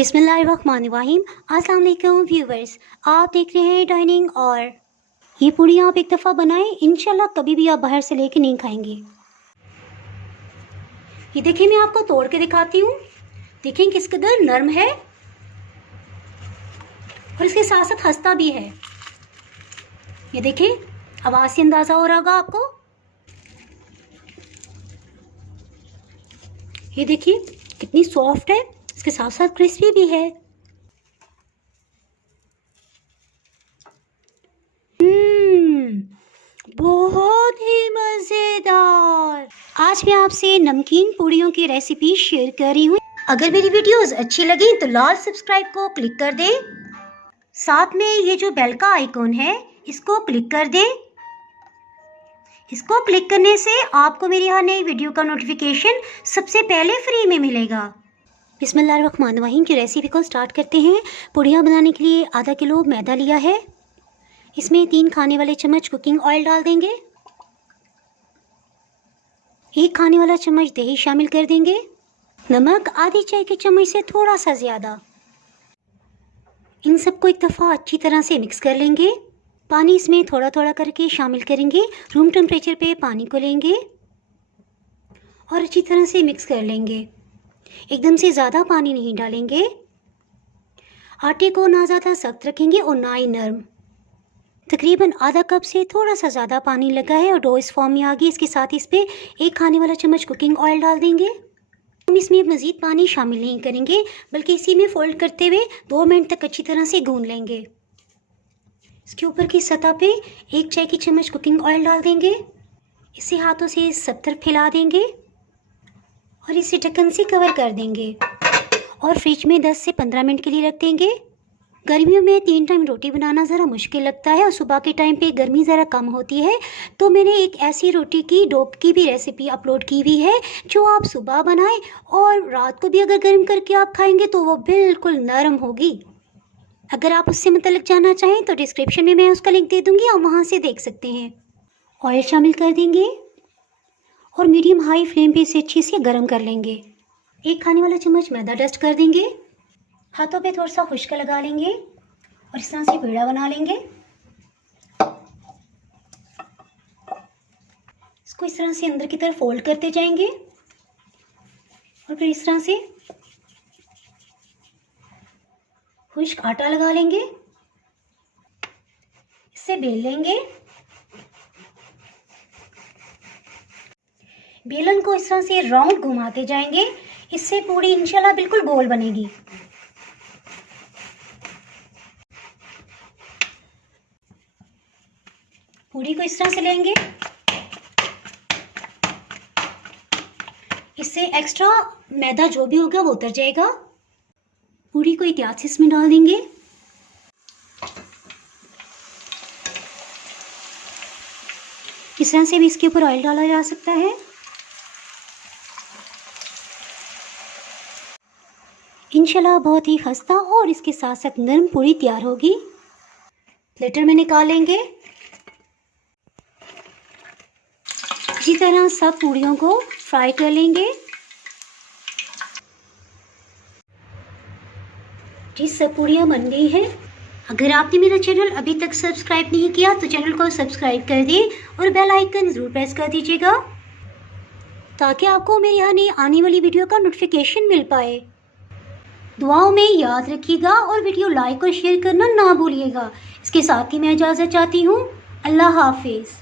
बिस्मिल्लाहिर्रहमानिर्रहीम। अस्सलाम वालेकुम व्यूवर्स, आप देख रहे हैं डाइनिंग। और ये पूड़ियाँ आप एक दफ़ा बनाएं, इंशाल्लाह कभी भी आप बाहर से लेके नहीं खाएंगे। ये देखिए, मैं आपको तोड़ के दिखाती हूँ। देखें किस कदर नरम है और इसके साथ साथ खस्ता भी है। ये देखिए, आवाज़ से अंदाज़ा हो रहा होगा आपको। ये देखिए कितनी सॉफ्ट है, इसके साथ साथ क्रिस्पी भी है। बहुत ही मज़ेदार। आज मैं आपसे नमकीन पूड़ियों की रेसिपी शेयर कर रही हूँ। अगर मेरी वीडियोस अच्छी लगी तो लाल सब्सक्राइब को क्लिक कर दें। साथ में ये जो बेल का आइकॉन है इसको क्लिक कर दें। इसको क्लिक करने से आपको मेरी हर नई वीडियो का नोटिफिकेशन सबसे पहले फ्री में मिलेगा। बिस्मिल्लाहिर्रहमानिर्रहीम की रेसिपी को स्टार्ट करते हैं। पूड़ियाँ बनाने के लिए आधा किलो मैदा लिया है। इसमें 3 खाने वाले चम्मच कुकिंग ऑयल डाल देंगे। 1 खाने वाला चम्मच दही शामिल कर देंगे। नमक आधी चाय के चम्मच से थोड़ा सा ज़्यादा। इन सबको एक दफ़ा अच्छी तरह से मिक्स कर लेंगे। पानी इसमें थोड़ा थोड़ा करके शामिल करेंगे। रूम टेम्परेचर पे पानी को लेंगे और अच्छी तरह से मिक्स कर लेंगे। एकदम से ज़्यादा पानी नहीं डालेंगे। आटे को ना ज़्यादा सख्त रखेंगे और ना ही नरम। तकरीबन आधा कप से थोड़ा सा ज़्यादा पानी लगा है और डो इस फॉर्म में आ गई। इसके साथ इस पर 1 खाने वाला चम्मच कुकिंग ऑयल डाल देंगे। हम इसमें मज़ीद पानी शामिल नहीं करेंगे, बल्कि इसी में फोल्ड करते हुए 2 मिनट तक अच्छी तरह से गूंद लेंगे। इसके ऊपर की सतह पे 1 चाय की चम्मच कुकिंग ऑयल डाल देंगे। इसे हाथों से सब तरफ फैला देंगे और इसे ढक्कन से कवर कर देंगे और फ्रिज में 10 से 15 मिनट के लिए रख देंगे। गर्मियों में 3 टाइम रोटी बनाना ज़रा मुश्किल लगता है और सुबह के टाइम पे गर्मी ज़रा कम होती है, तो मैंने एक ऐसी रोटी की डो की भी रेसिपी अपलोड की हुई है जो आप सुबह बनाएं और रात को भी अगर गर्म करके आप खाएंगे तो वो बिल्कुल नरम होगी। अगर आप उससे मतलब जानना चाहें तो डिस्क्रिप्शन में मैं उसका लिंक दे दूँगी, आप वहाँ से देख सकते हैं। ऑयल शामिल कर देंगे और मीडियम हाई फ्लेम पर इसे अच्छे से गर्म कर लेंगे। 1 खाने वाला चम्मच मैदा डस्ट कर देंगे। हाथों पे थोड़ा सा खुश्क लगा लेंगे और इस तरह से पेड़ा बना लेंगे। इसको इस तरह से अंदर की तरफ फोल्ड करते जाएंगे और फिर इस तरह से खुश्क आटा लगा लेंगे। इससे बेल लेंगे। बेलन को इस तरह से राउंड घुमाते जाएंगे। इससे पूड़ी इंशाल्लाह बिल्कुल गोल बनेगी। पूड़ी को इस तरह से लेंगे। इससे एक्स्ट्रा मैदा जो भी होगा वो उतर जाएगा। पूड़ी को एहतियात से इसमें डाल देंगे। इस तरह से भी इसके ऊपर ऑयल डाला जा सकता है। इंशाल्लाह बहुत ही खस्ता और इसके साथ साथ नरम पूड़ी तैयार होगी। प्लेटर में निकाल लेंगे। इसी तरह सब पूड़ियों को फ्राई कर लेंगे। जी, सब पूड़ियाँ बन गई हैं। अगर आपने मेरा चैनल अभी तक सब्सक्राइब नहीं किया तो चैनल को सब्सक्राइब कर दें और बेल आइकन ज़रूर प्रेस कर दीजिएगा ताकि आपको मेरी हर नई आने वाली वीडियो का नोटिफिकेशन मिल पाए। दुआओं में याद रखिएगा और वीडियो लाइक और शेयर करना ना भूलिएगा। इसके साथ ही मैं इजाज़त चाहती हूँ। अल्लाह हाफिज़।